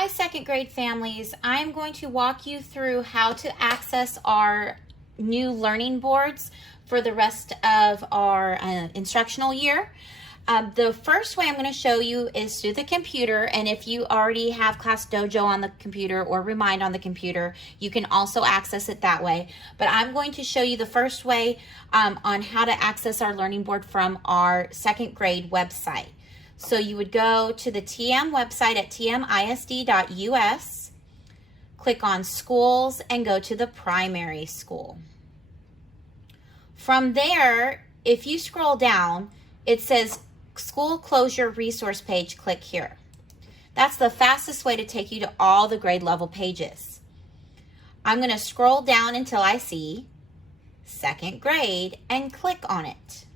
Hi, second grade families. I'm going to walk you through how to access our new learning boards for the rest of our instructional year. The first way I'm going to show you is through the computer, and if you already have Class Dojo on the computer or Remind on the computer, you can also access it that way. But I'm going to show you the first way on how to access our learning board from our second grade website. So you would go to the TM website at tmisd.us, click on schools, and go to the primary school. From there, if you scroll down, it says school closure resource page, click here. That's the fastest way to take you to all the grade level pages. I'm going to scroll down until I see second grade and click on it.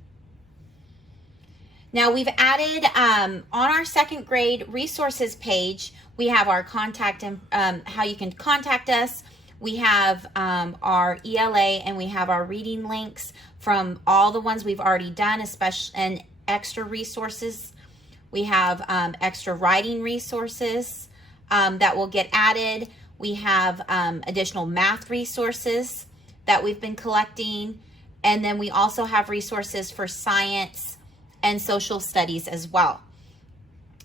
Now we've added on our second grade resources page, we have our contact and how you can contact us. We have our ELA and we have our reading links from all the ones we've already done, especially and extra resources. We have extra writing resources that will get added. We have additional math resources that we've been collecting. And then we also have resources for science and social studies as well.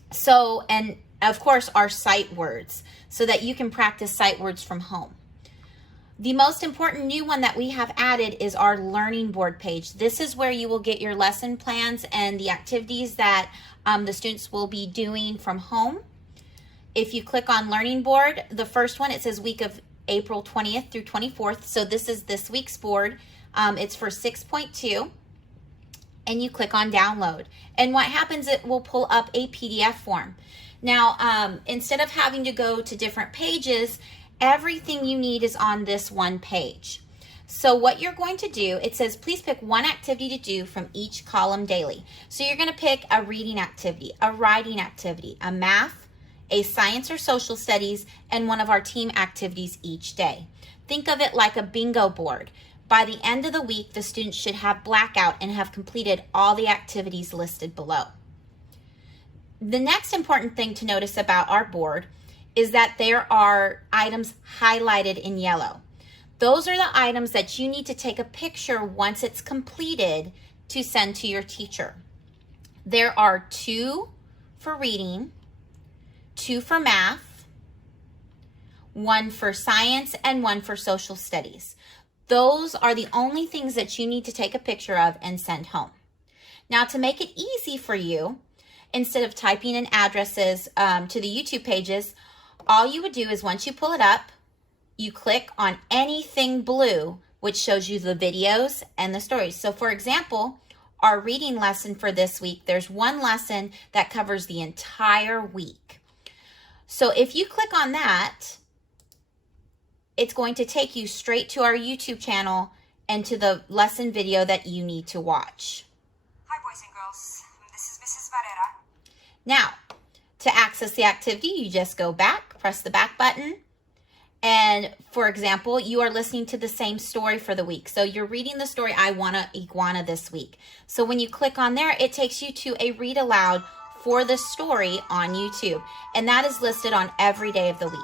So, and of course, our sight words, so that you can practice sight words from home. The most important new one that we have added is our learning board page. This is where you will get your lesson plans and the activities that the students will be doing from home. If you click on learning board, the first one, it says week of April 20th through 24th. So this is this week's board. It's for 6.2. And you click on download. And what happens, it will pull up a PDF form. Now, instead of having to go to different pages, everything you need is on this one page. So what you're going to do, it says, please pick one activity to do from each column daily. So you're going to pick a reading activity, a writing activity, a math, a science or social studies, and one of our team activities each day. Think of it like a bingo board. By the end of the week, the students should have blackout and have completed all the activities listed below. The next important thing to notice about our board is that there are items highlighted in yellow. Those are the items that you need to take a picture once it's completed to send to your teacher. There are 2 for reading, 2 for math, 1 for science, and 1 for social studies. Those are the only things that you need to take a picture of and send home. Now, to make it easy for you, instead of typing in addresses to the YouTube pages, all you would do is once you pull it up, you click on anything blue, which shows you the videos and the stories. So for example, our reading lesson for this week, there's one lesson that covers the entire week. So if you click on that, it's going to take you straight to our YouTube channel and to the lesson video that you need to watch. Hi, boys and girls. This is Mrs. Barrera. Now, to access the activity, you just go back, press the back button. And for example, you are listening to the same story for the week. So you're reading the story, I Want a Iguana this week. So when you click on there, it takes you to a read aloud for the story on YouTube. And that is listed on every day of the week.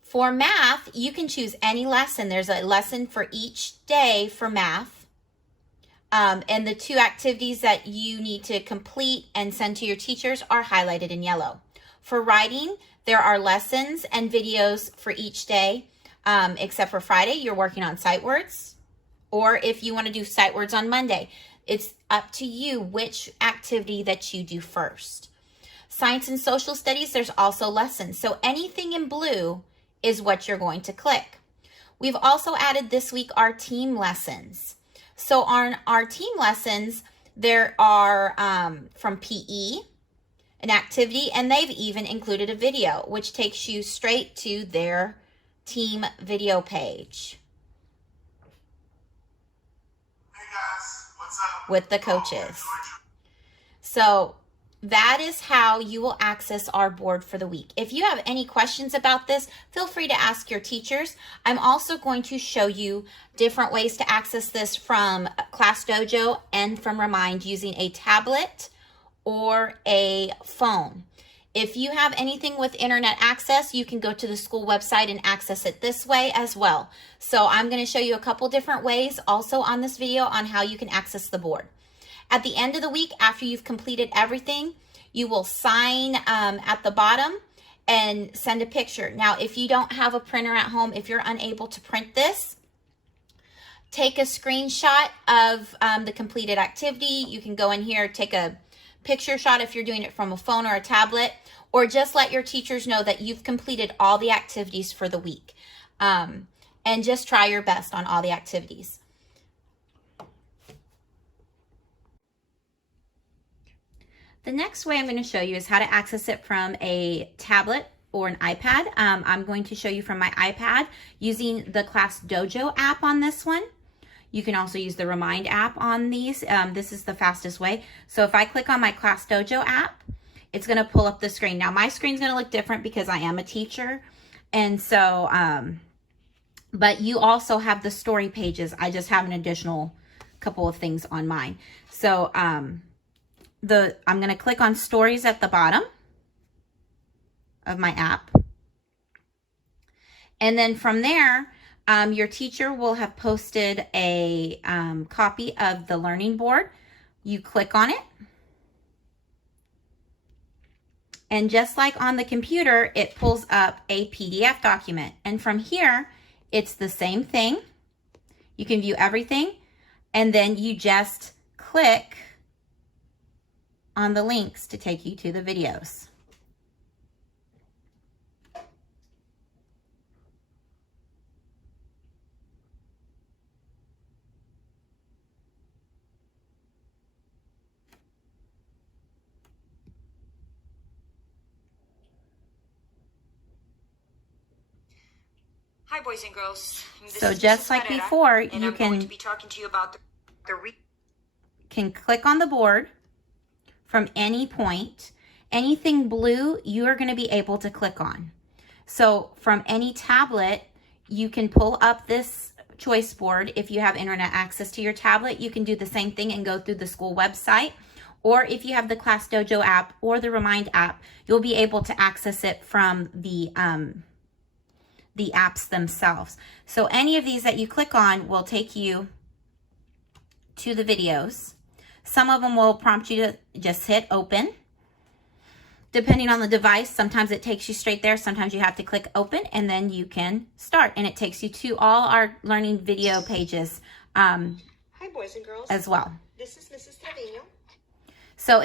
For math, you can choose any lesson. There's a lesson for each day for math. And the 2 activities that you need to complete and send to your teachers are highlighted in yellow. For writing, there are lessons and videos for each day, except for Friday, you're working on sight words. Or if you want to do sight words on Monday, it's up to you which activity that you do first. Science and social studies, there's also lessons. So anything in blue is what you're going to click. We've also added this week our team lessons. So on our team lessons, there are from PE, an activity, and they've even included a video, which takes you straight to their team video page. Hey guys, what's up? With the coaches. So that is how you will access our board for the week. If you have any questions about this, feel free to ask your teachers. I'm also going to show you different ways to access this from Class Dojo and from Remind using a tablet or a phone. If you have anything with internet access, you can go to the school website and access it this way as well. So I'm going to show you a couple different ways also on this video on how you can access the board. At the end of the week, after you've completed everything, you will sign at the bottom and send a picture. Now, if you don't have a printer at home, if you're unable to print this, take a screenshot of the completed activity. You can go in here, take a picture shot if you're doing it from a phone or a tablet, or just let your teachers know that you've completed all the activities for the week. And just try your best on all the activities. The next way I'm going to show you is how to access it from a tablet or an iPad. I'm going to show you from my iPad using the Class Dojo app on this one. You can also use the Remind app on these. This is the fastest way. So if I click on my Class Dojo app, it's going to pull up the screen. Now my screen's going to look different because I am a teacher. And so, but you also have the story pages. I just have an additional couple of things on mine. So I'm going to click on stories at the bottom of my app. And then from there, your teacher will have posted a copy of the learning board. You click on it. And just like on the computer, it pulls up a PDF document. And from here, it's the same thing. You can view everything. And then you just click on the links to take you to the videos. Hi, boys and girls. So just like before, you can be talking to you about can click on the board from any point. Anything blue, you are going to be able to click on. So from any tablet, you can pull up this choice board. If you have internet access to your tablet, you can do the same thing and go through the school website. Or if you have the Class Dojo app or the Remind app, you'll be able to access it from the apps themselves. So any of these that you click on will take you to the videos. Some of them will prompt you to just hit open. Depending on the device, sometimes it takes you straight there. Sometimes you have to click open and then you can start. And it takes you to all our learning video pages Hi, boys and girls. as well. This is Mrs. Trevino. So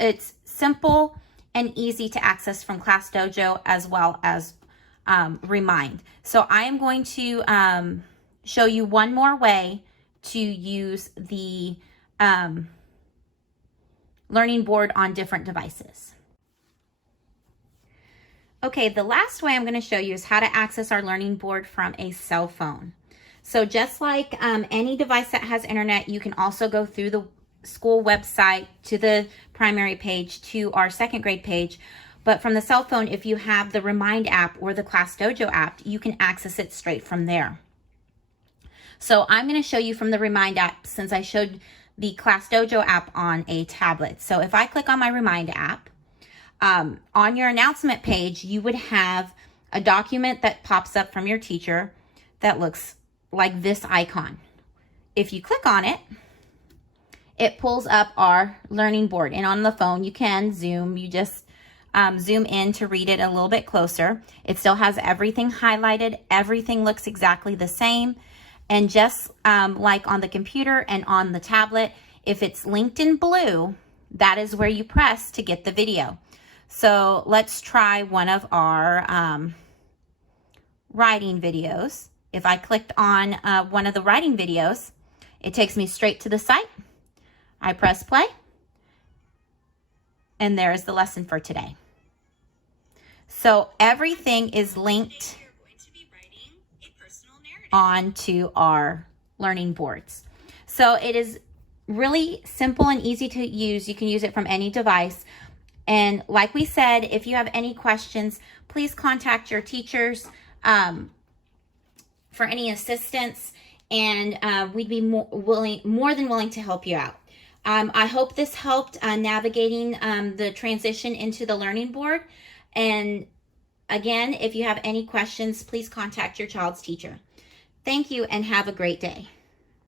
it's simple and easy to access from Class Dojo as well as Remind. So I am going to show you one more way to use the learning board on different devices. Okay, the last way I'm going to show you is how to access our learning board from a cell phone. So just like any device that has internet, you can also go through the school website to the primary page to our second grade page. But from the cell phone, if you have the Remind app or the Class Dojo app, you can access it straight from there. So I'm going to show you from the Remind app since I showed the Class Dojo app on a tablet. So if I click on my Remind app, on your announcement page, you would have a document that pops up from your teacher that looks like this icon. If you click on it, it pulls up our learning board. And on the phone, you can zoom. You just zoom in to read it a little bit closer. It still has everything highlighted. Everything looks exactly the same. And just like on the computer and on the tablet, if it's linked in blue, that is where you press to get the video. So let's try one of our writing videos. If I clicked on one of the writing videos, it takes me straight to the site. I press play, and there is the lesson for today. So everything is linked onto our learning boards. So it is really simple and easy to use. You can use it from any device. And like we said, if you have any questions, please contact your teachers for any assistance, and we'd be more than willing to help you out. I hope this helped navigating the transition into the learning board. And again, if you have any questions, please contact your child's teacher. Thank you and have a great day.